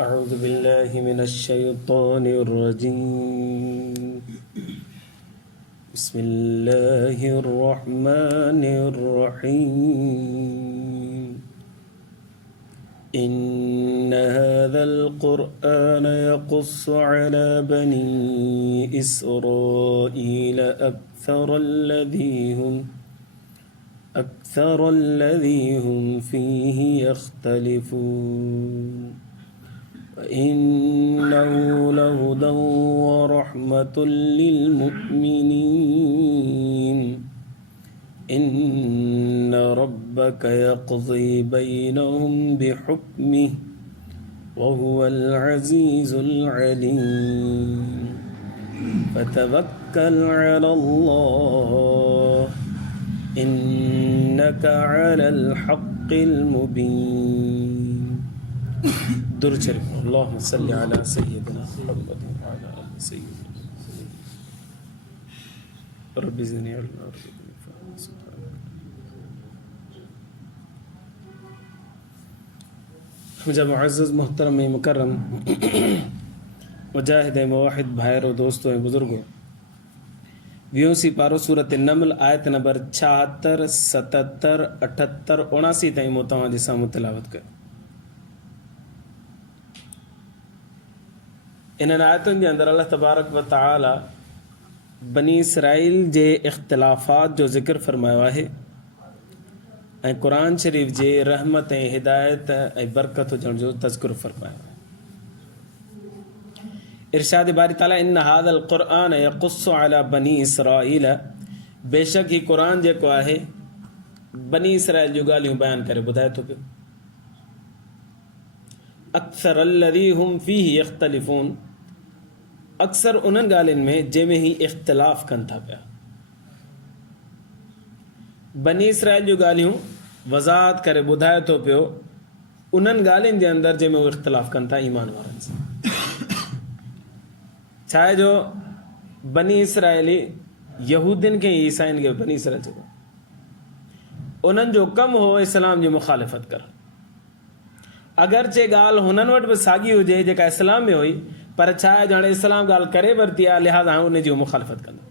أعوذ بالله من الشيطان الرجيم بسم الله الرحمن الرحيم إن هذا القرآن يقص على بني إسرائيل أكثر الذي هم فيه يختلفون وإنه لهدى ورحمة للمؤمنين إن ربك يقضي بينهم بحكمه وهو العزيز العليم فتوكل على الله إنك على الحق المبين. درود شريف. اللهم صل على سيدنا محمد وعلى آل سيدنا رب زدني علما وارزقني فهما. मुझे मुअज़्ज़ज़ मोहतरम मुकर्रम मुजाहिद मुवाहिद भाइयों दोस्तों बुजुर्गों, वीओसी पारो सूरत नमल आयत नंबर 76, 77, 78, 79 ताईं मूं तव्हांजे साम्हूं तिलावत कयो। इन्हनि आयतुनि जे अंदरि अल्लाह तबारक व तआला बनी इसराइल जे इख्तिलाफ़ात जो ज़िक्र फरमायो आहे ऐं क़ुरान शरीफ़ जे रहमत ऐं हिदायत ऐं बरकत हुजण जो तज़किरो फरमायो आहे। इरशाद बारी ताला इन हादल क़ुरआन यक़ुस्सु अला बनी इसराइल, बेशक ही क़ुरान जेको आहे बनी इसराइल जूं ॻाल्हियूं बयान करे ॿुधाए थो पियो। अक्सर अल्लज़ी हुम फ़ीहि यख़्तलिफ़ून, अक्सर उन्हनि ॻाल्हियुनि में जंहिंमें ही इख़्तिलाफ़ कनि था पिया। बनी इसराइल जूं ॻाल्हियूं वज़ाहत करे ॿुधाए थो पियो उन्हनि ॻाल्हियुनि जे अंदरि जंहिंमें उहे इख़्तिलाफ़ कनि था ईमान वारनि सां। छा आहे जो बनी इसराइली यहूदियुनि खे ईसाइनि खे बनी इसराइल चइबो, उन्हनि जो कमु हो इस्लाम जी मुखालिफ़त करणु। अगरचे ॻाल्हि हुननि वटि बि साॻी हुजे जेका इस्लाम में हुई, पर छा आहे जो हाणे इस्लाम ॻाल्हि करे वरिती आहे, लिहाज़ा हाणे उन जी मुखालिफ़त कंदा।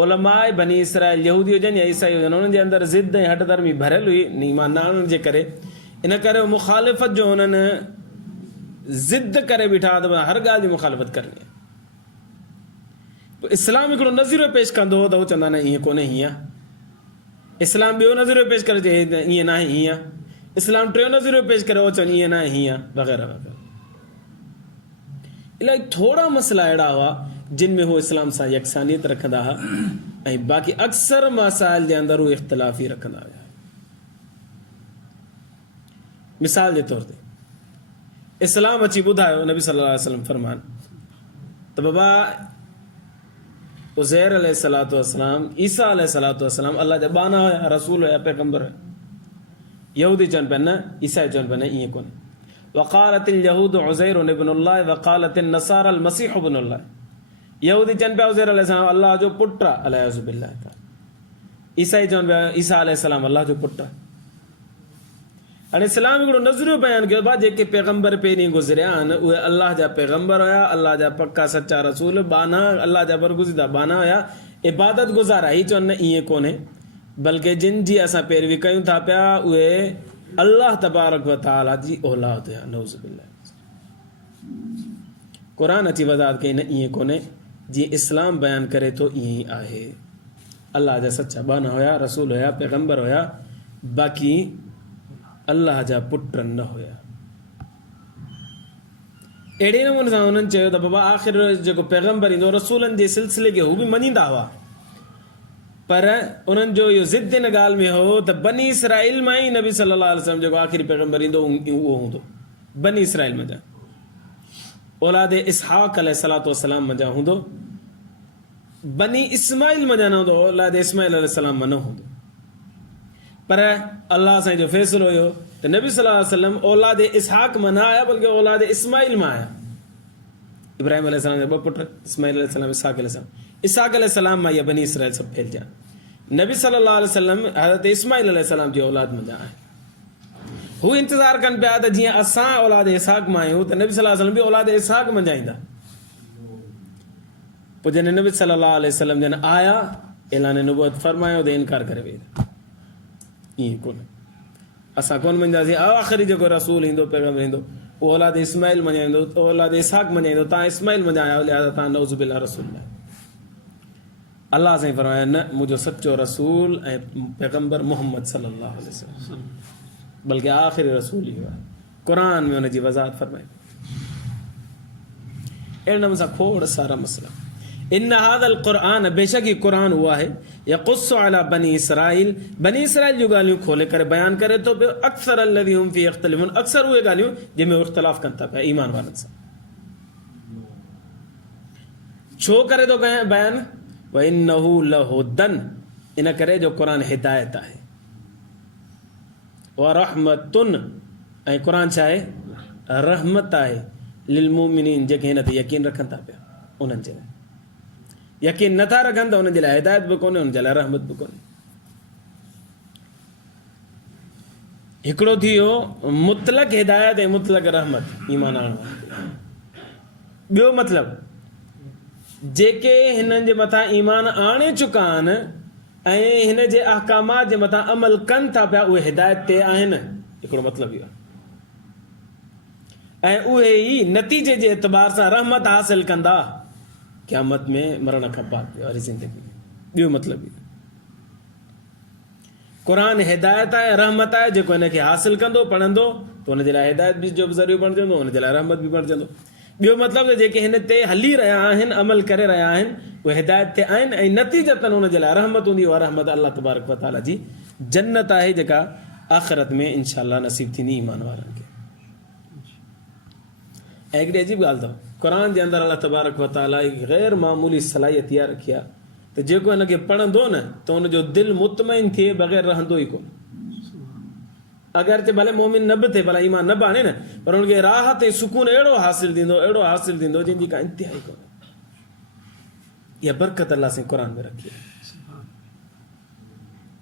उलमाए बनी इसराइल यहूदी हुजनि या ईसाई हुजनि, उन्हनि जे अंदरि ज़िद ऐं हट धर्मी भरियल हुई ईमान न आणण जे करे। इन करे मुखालिफ़त जो हुननि ज़िद करे बीठा त हर ॻाल्हि जी मुखालिफ़त करणी आहे। इस्लाम हिकिड़ो नज़ीरो पेश कंदो हो त उहो चवंदा न ईअं कोन्हे, हीअं। इस्लाम ॿियो नज़ीरो पेश करे चए ईअं न आहे, हीअं। इस्लाम टियों नज़ीरो पेश करे उहो चवनि ईअं न आहे, हीअं, वग़ैरह वग़ैरह। इलाही थोरा मसइला अहिड़ा हुआ जिन में हो इस्लाम सां यकसानियत रखंदा हुआ ऐं बाक़ी अक्सर मसाइल जे अंदरि उहे इख़्तिलाफ़ ई रखंदा हुआ। मिसाल जे तौर ते इस्लाम अची ॿुधायो नबी सल्लल्लाहु अलैहि वसल्लम फरमान त बाबा उज़ैर अलैहिस्सलातु वस्सलाम, ईसा अलैहिस्सलातु वस्सलाम अल्लाह जा बाना हुया, रसूल हुया, पैगंबर हुया। यहूदी चवनि पिया न, ईसाई चवनि पिया न, ईअं कोन्हे। वक़ालतिल यहूदु उज़ैर इब्नुल्लाह वक़ालतिन नसारा अल मसीह इब्नुल्लाह, यहूदी चवनि पिया उज़ैर अलैहिस्सलाम अल्लाह जो पुटु आहे, अलियाज़ु बिल्लाह ताला। ईसाई चवनि पिया ईसा अलैहिस्सलाम अल्लाह जो पुटु आहे। हाणे इस्लाम हिकिड़ो नज़रियो बयानु कयो आहे, जेके पैगंबर पहिरीं गुज़रिया आहिनि उहे अल्लाह जा पैगंबर हुया, अल्लाह जा पक्का सचा रसूल, बाना, अल्लाह जा बरगुज़ीदा बाना हुया, इबादत गुज़ारा। ही चवनि न ईअं कोन्हे, बल्कि जिन जी असां पैरवी कयूं था पिया उहे अल्लाह तबारक व तआला जी औलाद हुया, नऊज़ु बिल्लाह। क़ुरान अची वज़ाहत कई न ईअं कोन्हे, जीअं इस्लाम बयानु करे थो ईअं ई आहे। अल्लाह जा सचा बाना हुया, रसूल हुया, पैगंबर हुया, बाक़ी अल्लाह जा पुट न हुया। अहिड़े नमूने सां हुननि चयो त बाबा आख़िर जेको पैगंबर ईंदो रसूलनि जे सिलसिले खे हू बि मञींदा हुआ, पर उन्हनि जो इहो ज़िद हिन ॻाल्हि में हो त बनी इसराइल मां ई नबी सल्लल्लाहु अलैहि वसल्लम जेको आख़िरी पैगंबर ईंदो उहो हूंदो, बनी इसराइल मंझां औलाद इसहाक़ अलैहिस्सलातु वस्सलाम मंझां हूंदो, बनी इस्माइल मंझां न हूंदो, औलाद इस्माइल अलैहिस्सलाम मां न हूंदो। पर अल्लाह साईं जो फ़ैसिलो हुयो त नबी सल्लल्लाहु अलैहि वसल्लम औलाद इसहाक़ मां न आया, बल्कि औलाद इस्माइल मां आया। इब्राहिम अलैहिस्सलाम जा ॿ पुट, इस्माइल अलैहिस्सलाम, इसहाक़ अलैहिस्सलाम। इसहाक़ अलैहिस्सलाम मां इहा बनी इसराइल सभु फैलिजा। नबी सल्लल्लाहु अलैहि वसल्लम हज़रत इस्माइल अलैहिस्सलाम जी औलाद मंझां आहे। हू इंतज़ार कनि पिया त जीअं असां औलाद इसहाक़ मां आहियूं त नबी सल्लल्लाहु अलैहि वसल्लम बि औलाद इसहाक़ मंझाईंदा। पोइ जॾहिं नबी सल्लल्लाहु अलैहि वसल्लम जन आया ऐलान नबूवत फरमायो त इनकार करे वेही। ईअं कोन्हे, असां कोन मञींदासीं आख़िरी जेको रसूल ईंदो पैगम्बर ईंदो उहो औलाद इस्माइल मञाईंदो, औलाद इसहाक़ मञाईंदो, तव्हां इस्माइल मञाया लिहाज़ा तव्हां नऊज़ बिल्लाह रसूल न। अलाह साईं फरमाया न, मुंहिंजो सचो रसूल ऐं पैगम्बर मोहम्मद सल्लल्लाहु अलैहि वसल्लम, बल्कि आख़िरी रसूल ई हुआ। क़ुर में हुनजी वज़ाहत फरमाई। अहिड़े नमूने सां खोड़ सारा मसला। इन हादल क़ुरान, बेशक ही क़ुरान हुआ है यक़ुस्सु अला बनी इसराइल, बनी इसराइल जूं ॻाल्हियूं खोले करे बयान करे थो पियो। अक्सर अल्लज़ी हुम फ़ी यख़्तलिफ़ून, अक्सर उहे ॻाल्हियूं जंहिंमें इख़्तिलाफ़ कनि था पिया ईमान वारनि सां। छो करे थो कयां बयान? व इन्नहु लहुदन, इन करे जो क़ुरान हिदायत आहे। व रहमतुन, ऐं क़ुरान छा आहे? रहमत आहे। लिल मुमिनीन, जेके हिन ते यकीन रखनि था पिया उन्हनि जे लाइ। यकीन नथा रखनि त उन्हनि जे लाइ हिदायत बि कोन्हे, उन्हनि जे लाइ रहमत बि कोन्हे। हिकिड़ो थी वियो मुतलक हिदायत ऐं मुतलक रहमत ईमान आणण। ॿियो मतिलबु जेके हिननि जे मथां ईमान आणे चुका आहिनि ऐं हिन जे अहकामात जे मथां अमल कनि था पिया, उहे हिदायत ते आहिनि। हिकिड़ो मतिलबु इहो आहे। ऐं उहे ई नतीजे जे एतबार सां रहमत हासिल कंदा क़यामत में मरण खां बाद वारी ज़िंदगी में। ॿियो मतिलबु इहो, क़ुरान हिदायत आहे, रहमत आहे। जेको हिनखे हासिल कंदो पढ़ंदो त हुनजे लाइ हिदायत बि जो ज़रियो बणिजंदो, हुनजे लाइ रहमत बि बणिजंदो। ॿियो मतिलबु त जेके हिन ते हली रहिया आहिनि, अमल करे रहिया आहिनि, उहे हिदायत ते आहिनि ऐं नतीजतन हुनजे लाइ रहमत हूंदी। उहा रहमत अल्लाह तबारक व तआला जी जन्नत आहे, जेका आख़िरत में इंशाअल्लाह नसीब थींदी ईमान वारनि खे। ऐं हिकिड़ी अजीब ॻाल्हि अथव, क़ुरान जे अंदरि अल्लाह तबारक व तआला ग़ैर मामूली सलाहियत इहा रखी आहे त जेको हिनखे पढ़ंदो न त हुनजो दिलि मुतमइन थिए बग़ैर रहंदो ई कोन। अगरि भले मोमिन न बि थिए, भला ईमान न बि आणे न, पर हुनखे राहत ऐं सुकून अहिड़ो हासिल थींदो, अहिड़ो हासिल थींदो जंहिंजी का इंतिहा ई कोन्हे। इहा बरकत अल्लाह साईं क़ुरान में रखी आहे।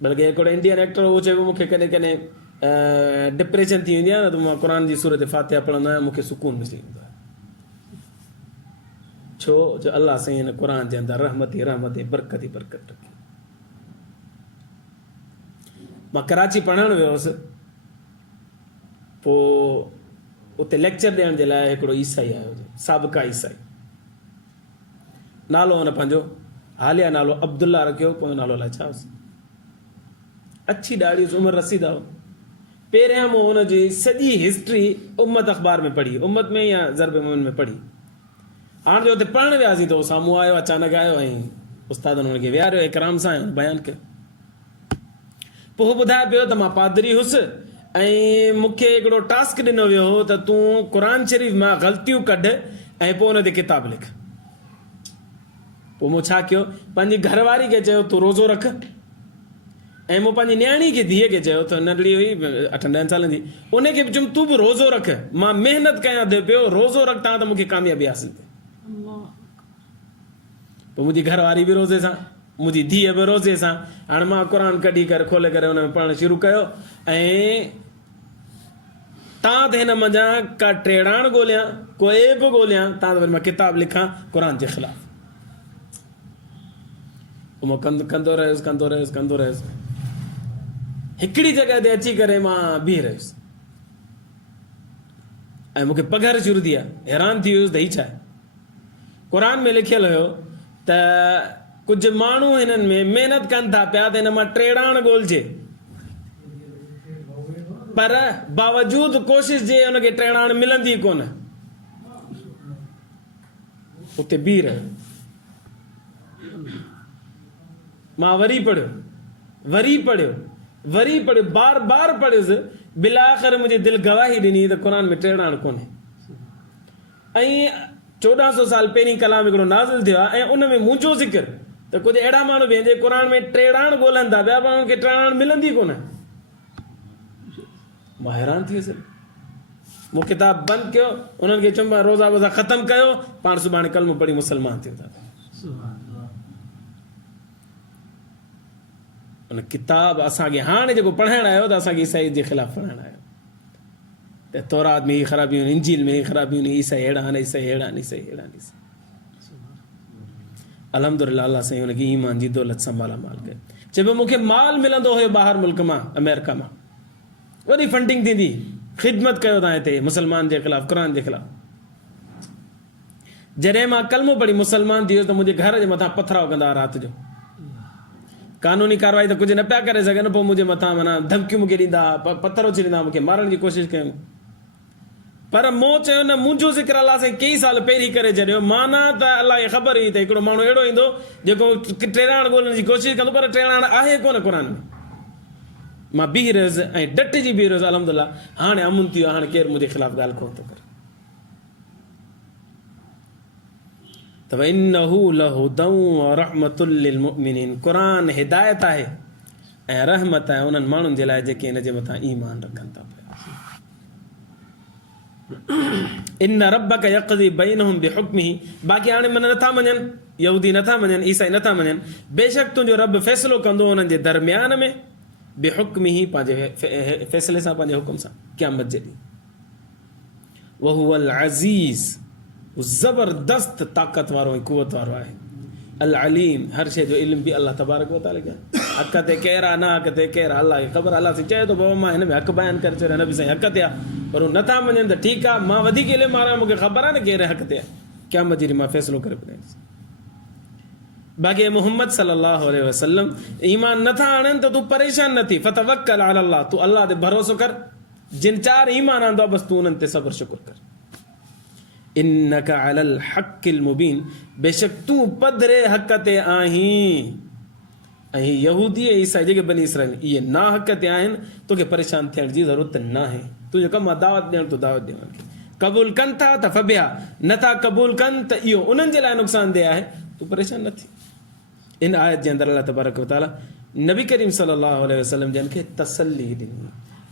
बल्कि हिकिड़ो इंडियन एक्टर उहो चए मूंखे कॾहिं कॾहिं डिप्रेशन थी वेंदी आहे न त मां क़ुरान जी सूरत फातिहा पढ़ंदो आहियां, मूंखे सुकून मिली वेंदो आहे। छो जो अल्लाह साईं हिन क़ुरान जे अंदरि रहमत ई रहमत ऐं बरकत ई बरकत रखी। मां कराची पढ़णु वियो हुउसि, पोइ उते लेक्चर ॾियण जे लाइ हिकिड़ो ईसाई आयो हुजे, साबिक़ा ईसाई। नालो हुन पंहिंजो हालिया नालो अब्दुल्ला रखियो, पोइ नालो अलाए छा हुउसि। अछी ॾाढ़ी हुअसि, उमिरि रसीदा हो। पहिरियां मूं हुनजी सॼी हिस्ट्री उम्मत अख़बार में पढ़ी, उम्मत में या ज़रब मोमिन में पढ़ी। हाणे जो हुते पढ़णु वियासीं त उहो साम्हूं आयो, अचानक आयो ऐं उस्तादनि हुनखे विहारियो इकराम सां ऐं बयानु कयो। पोइ हू ॿुधाए पियो त मां पादरी हुउसि ऐं मूंखे हिकिड़ो टास्क ॾिनो वियो हो त तूं क़ुरान शरीफ़ मां ग़लतियूं कढ ऐं पोइ हुन ते किताबु लिख। पोइ मूं छा कयो, पंहिंजी घरवारी खे चयो तूं रोज़ो रख, ऐं मूं पंहिंजी न्याणी खे धीअ खे चयो, त नंढड़ी हुई 8-10 सालनि जी, उनखे बि चयुमि तूं बि रोज़ो रख, मां महिनत कयां थो पियो, रोज़ो रख तां त मूंखे कामयाबी हासिल थिए। पोइ मुंहिंजी घरवारी बि रोज़े सां, मुंहिंजी धीअ बि रोज़े सां। हाणे मां क़ुरान कढी करे खोले करे हुन में पढ़णु शुरू कयो ऐं तां त हिन मंझां का टेड़ाण ॻोल्हियां, को एब ॻोल्हियां, तां त वरी मां किताबु लिखां क़ुरान जे ख़िलाफ़। पोइ मां कंदो रहियुसि। हिकिड़ी जॻह ते अची करे मां बीह रहियुसि ऐं मूंखे पघर शुरू थी आहे। हैरान थी वियुसि त हीउ छा आहे। क़ुरान में लिखियलु हुयो त कुझु माण्हू हिननि में महिनत कनि था पिया त हिन मां टेड़ाण ॻोल्हिजे, पर बावजूद कोशिश जे हुनखे टेड़ाण मिलंदी कोन। उते बीह रहियो, मां वरी पढ़ियो, बार बार पढ़ियुसि। बिलाख़िर मुंहिंजी दिलि गवाही ॾिनी त क़ुरान में टेड़ाण कोन्हे। ऐं 1400 साल पहिरीं कलाम हिकिड़ो नाज़िल थियो आहे ऐं उन में मुंहिंजो ज़िक्र त कुझु अहिड़ा माण्हू बि आहिनि जेके क़ुरान में टेड़ाण ॻोल्हनि था पिया, पर उन्हनि खे टेड़ाण मिलंदी कोन। मां हैरान थी वियुसि। मूं किताबु बंदि कयो, उन्हनि खे चयुमि रोज़ा वोज़ा ख़तमु कयो, पाण सुभाणे कलमो पढ़ी मुस्लमान थियो था। उन किताब असांखे हाणे जेको पढ़ाइणु आयो त असांखे ईसाई जे ख़िलाफ़ु पढ़ाइणु आयो। तौरात में ही ख़राबियूं, इंजील में ही ख़राबियूं, ईसा अहिड़ा आहिनि, ईसा अहिड़ा आहिनि, ईसा अहिड़ा आहिनि। अल्हम्दुलिल्लाह अल्लाह साईं हुनखे ईमान जी दौलत सां मालामाल कयो। चए पियो मूंखे माल मिलंदो हुयो ॿाहिरि मुल्क मां, अमेरिका मां, वॾी फंडिंग थींदी, ख़िदमत कयो तव्हां हिते मुस्लमान जे ख़िलाफ़, क़ुर जे ख़िलाफ़। जॾहिं मां कलमो पढ़ी मुस्लमान थी वियुसि त मुंहिंजे घर जे मथां पथराव कंदा राति जो। कानूनी कार्रवाई त कुझु न पिया करे सघनि, पोइ मुंहिंजे मथां माना धमकियूं मूंखे ॾींदा, पथर उछलींदा, मूंखे मारण जी कोशिशि कयूं। पर मूं चयो न, मुंहिंजो ज़िक्र अलाह साईं कई साल पहिरीं करे छॾियो। माना त अलाह खे ख़बर हुई त हिकिड़ो माण्हू अहिड़ो ईंदो जेको टेड़ाण ॻोल्हण जी कोशिशि कंदो, पर टेड़ाण आहे कोन क़ुर में। मां बीह रहियुसि ऐं डटिजी बीह रहियुसि। अल्हम्दुलिल्लाह हाणे अमुन थी वियो, हाणे केरु मुंहिंजे ख़िलाफ़ ॻाल्हि कोन थो करे। त इन्नहु लहुदौ व रहमतुल लिल मुमिनीन, क़ुर हिदायत आहे ऐं रहमत आहे उन्हनि माण्हुनि जे लाइ जेके हिन जे मथां ईमान रखनि था पिया। इन रब्बक यक़ज़ी बैनहुम बिहुक्मिही, बाक़ी हाणे मन नथा मञनि, यहूदी नथा मञनि, ईसाई नथा मञनि, बेशक तुंहिंजो रब फ़ैसिलो कंदो उन्हनि जे दरमियान में, बिहुक्मिही पंहिंजे फ़ैसिले सां, पंहिंजे हुकुम सां, क़यामत जे ॾींहुं। वहुवल अज़ीज़, ज़बरदस्त ताक़त वारो ऐं कुवत वारो आहे। अल अलीम, हर शइ जो इल्म बि अल्लाह तबारक व तआला खे आहे। हक़ ते केरु आहे, न हक़ ते केरु आहे, अल्लाह खे ख़बर। अल्लाह साईं चए थो बाबा मां हिन में हक़ बयानु करे छॾियो, न बि साईं हक़ ते आहे, पर हू नथा मञनि त ठीकु आहे, मां वधीक इल्म वारो आहियां, मूंखे ख़बर आहे न केरु हक़ ते आहे। क़यामत जी मां फ़ैसिलो करे ॿुधाईंदुसि। बाक़ी मोहम्मद सल्लल्लाहु अलैहि वसल्लम ईमान नथा आणनि त तूं परेशान न थी। फतवक्कल अला अल्लाह, तूं अल्लाह ते भरोसो कर। जिन 4 ईमान आंदो आहे बसि तूं उन्हनि ते सब्र शुक्र कर। इन्नका अलल हक़्क़िल मुबीन, बेशक तूं पधरे हक़ ते आहीं। ऐं यहूदी ऐं ईसाई जेके बनी इसराइल इहे ना हक़ ते आहिनि, तोखे परेशान थियण जी ज़रूरत न आहे। तुंहिंजो कमु आहे दावत ॾियण, तूं दावत ॾियण। क़बूल कनि था त फबिहा, नथा क़बूल कनि त इहो उन्हनि जे लाइ नुक़सानदेह आहे, तूं परेशान न थी। इन आयत जे अंदरि अल्लाह तबारक व तआला नबी करीम सल्लल्लाहु अलैहि वसल्लम जन खे तसल्ली ॾिनी।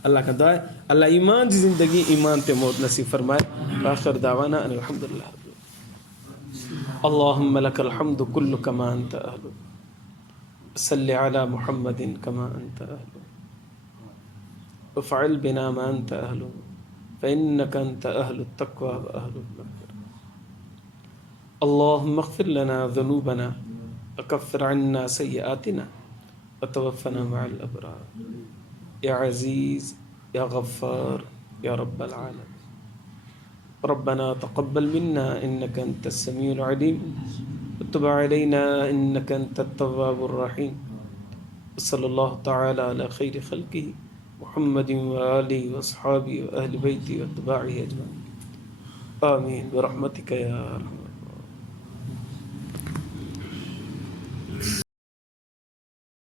अल्लाह कंदो आहे अल्लाह ईमान जी ज़िंदगी, ईमान ते मौत नसीब फरमाए। आख़िर दावाना अल्हम्दुलिल्लाह। अल्लाहुम्मा लकल हम्दु कुल्लु कमा अंत अहलु, सल्लि अला मुहम्मदिन कमा अंत अहलु, वफ़अल बिना मा अंत अहलु, फ़इन्नका अंत अहलुत तक़वा व अहलुल मग़फ़िरह। अल्लाहुम्मा अग़फ़िर लना ज़ुनूबना वकफ़िर अन्ना सय्यिआतिना वतवफ़्फ़ना मअल अबरार। या अज़ीज़ या गफ़्फ़ार या रब्बल आलमीन। रब्बना तक़ब्बल मिन्ना इन्नका अंतस समीउल अलीम वतुब अलैना इन्नका अंतत तव्वाबुर रहीम। सल्लल्लाहु तआला अला खैरि ख़ल्क़िही मुहम्मदिन व आलिहि व अस्हाबिही व अहलि बैतिही व अत्बाइही अजमईन। आमीन बिरहमतिका या अरहम।